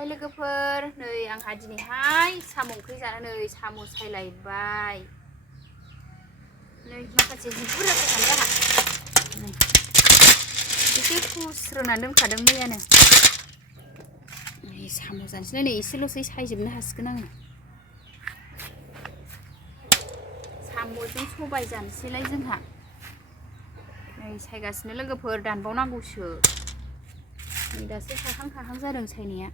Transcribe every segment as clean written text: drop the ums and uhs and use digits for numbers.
हाय लोगोफोर नै आंहा दिनैहाय साम' ओंख्रि जानानै साम' सायलायबाय नै माखासे जिबुर जाखांबाय आंहा नै एसे खुस्रोनानै दोनखादों मैयानो नै साम' जानोसैलाय नै एसेल'सै सायजोबनो हासिगोन आङो साम'जों सबाय जानोसैलाय जोंहा नै सायगासिनो लोगोफोर दानबावनांगौसो नै दासो हाहां जादों सायनाया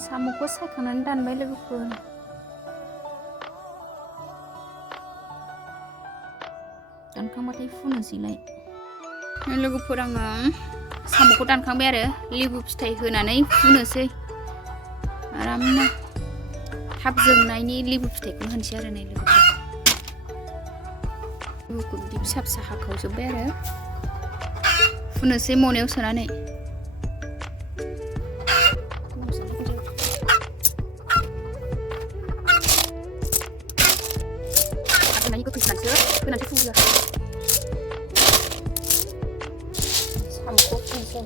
साम'खौ सायखांनानै दानबाय लोगोफोर दानखांबाथाय फुनोसैलाय लोगोफोर आङो साम'खौ दानखांबाय आरो लेबु फिथाइ होनानै फुनोसै आरामनो थाब जोंनायनि लेबु फिथाइखौनो होनोसै आरो नै लोगोफोर लेबुखौ बिदि फिसा फिसा हाखावजोब्बाय आरो फुनोसै मनायाव सोनानै होनासो फुयो साम'खौ फुनोसै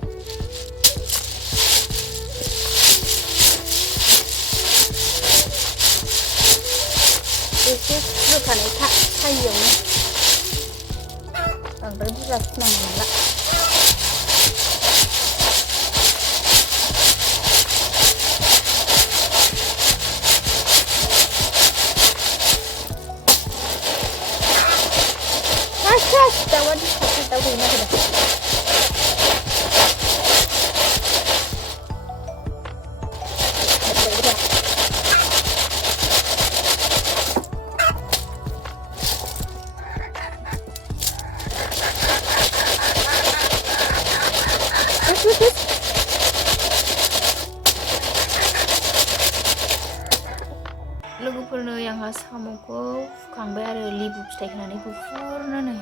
एसे होखानाय सायियावनो बांद्राय बुरजा फुनांगौ नंला दाउआ दिसथाब दाउ दैनो नागिरदों लोगोफोर नै आंहा साम'खौ फुखांबाय आरो लेबु फिथाइ होनानै गुफुरनो नै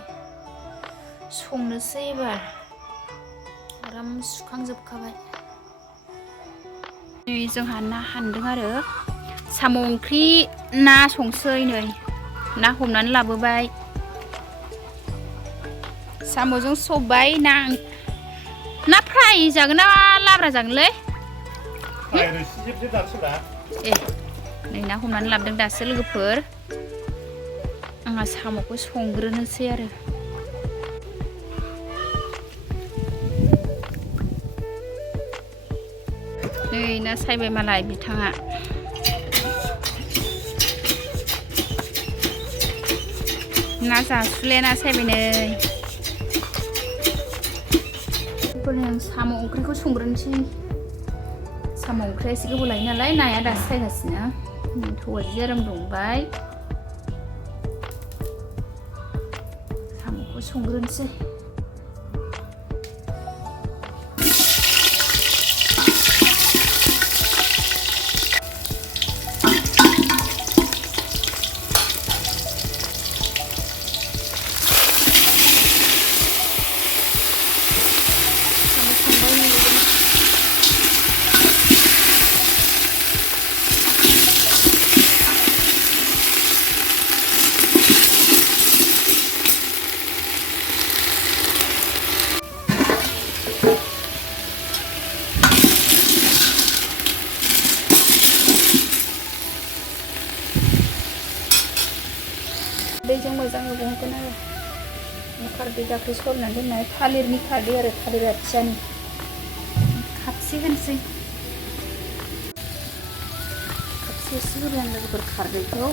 संनोसै एबार आराम सुखांजोबखाबाय नै जोंहा ना हानदों आरो साम' ओंख्रि ना संसै नै ना हमनानै लाबोबाय साम'जों सबाय ना फ्राय जागोन ना लाब्रा जागोनलै ए नै ना हमनानै लाबोदों दासो लोगोफोर आंहा साम'खौ संग्रोनोसै आरो नै ना सायबाय मालाय बिथाङा ना जासुलाया ना सायबाय नै आं साम' ओंख्रिखौ संग्रोनोसै साम' ओंख्रिया एसे गोबाव लायो नालाय नाया दासो सायगासिनो थौआ जेरोम दुंबाय साम'खौ संग्रोनोसै दैजों मोजां एवगोन आरो खारदै दाख्लै सरनानै दोननाय थालिरनि खारदै आरो थालिर आथियानि खापसे होनोसै खापसेसो होबाय आं लोगोफोर खारदैखौ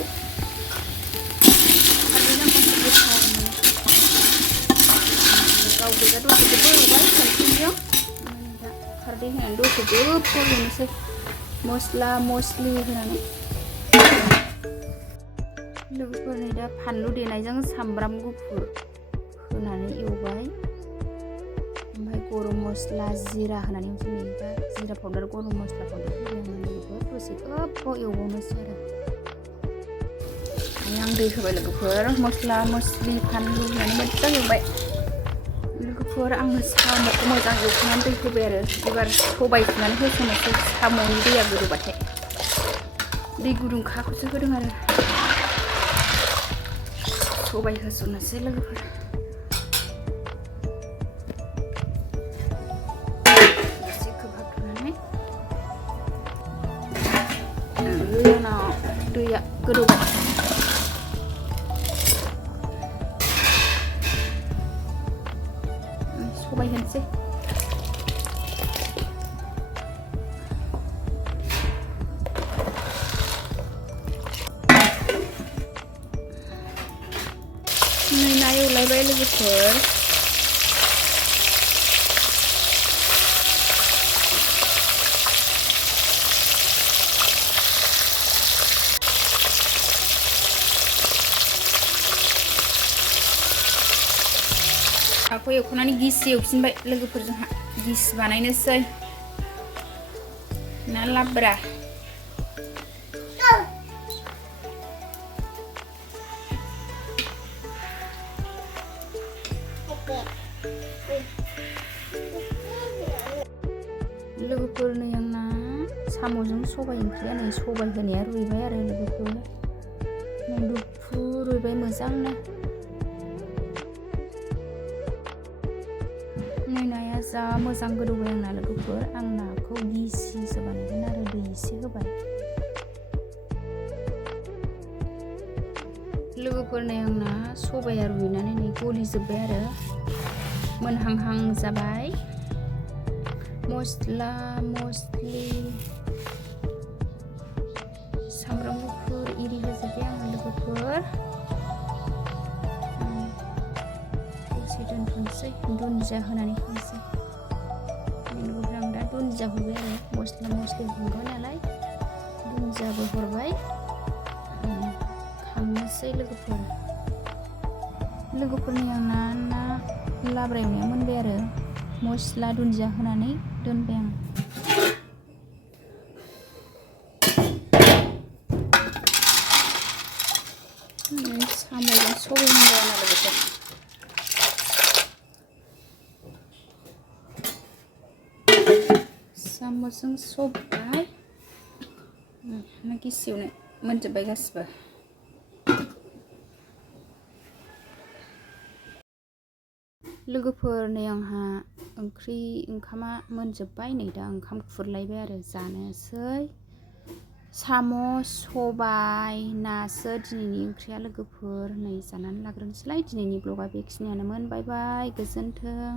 खारदै नांगौसो गोथाव मोनो गाव गोजा दसे गोबाव एवबाय संख्रिजों दा खारदै होनानै दसे गोबाव एवनोसै मस्ला मस्लि होनानै लोगोफोर नै दा फानलु देनायजों सामब्राम गुफुर होनानै एवबाय ओमफ्राय गरम मस्ला जिरा होनानै नै दा जिरा पाउडार गरम मस्ला पाउडार होनानै लोगोफोर दसे गोबाव एवबावनोसै आरो आं दै होबाय लोगोफोर मस्ला मस्लि फानलु होनानै मोजां एवबाय लोगोफोर आङो साम'खौ मोजां एवखांनानै दै होबाय आरो एबार सबाय सुनानै होसननोसै साम'नि दैया गोदौबाथाय दै गुदुंखाखौसो होदों आरो सबाय होसननोसै लोगोफोर एसे खोबहाबनानै उनाव दैया गोदौबाय सबाय होनोसै नै ना एवलायबाय लोगोफोर नाखौ एवखांनानै गिसि एवफिनबाय लोगोफोर जोंहा गिसि बानायनोसै ना लाब्रा लोगोफोर नै आंना साम'जों सबाय ओंख्रिया नै सबाय होनाया रुइबाय आरो लोगोफोर दुफु रुइबाय मोजांनो नै नाया जा मोजां गोदौबाय आंना लोगोफोर आं नाखौ गिसिसो बानायगोन आरो दै एसे होबाय लोगोफोर नै आंना सबाया रुइनानै नै गलिजोब्बाय आरो मोनहांहां जाबाय मस्ला मस्लि सामब्राम गुफुर इरि होजोब्बाय आङो लोगोफोर दसे दोनथ'नोसै दुन्दिया होनानै खांसै लोगोफोर आं दा दुन्दिया हरबाय आरो मस्ला मस्लि होबाय नालाय दुन्दियाबो हरबाय खांनोसै लोगोफोरनि आंना ना लाब्रा एवनाया मोनबाय आरो मस्ला दुन्दिया होनानै दोनबाय आं साम'जों सबाय मोनबाय आंना लोगोफोर साम'जों सबाय ना गिसियावनो मोनजोब्बाय गासिबो लोगोफोर नै आंहा ओंखामा मोनजोब्बाय नै दा ओंखाम खुरलायबाय आरो जानोसै साम' सबाय नासो दिनैनि ओंख्रिया लोगोफोर नै जानानै लाग्रोनोसैलाय दिनैनि ब्लगा बेखिनियानोमोन बाय बाय गोजोन्थों।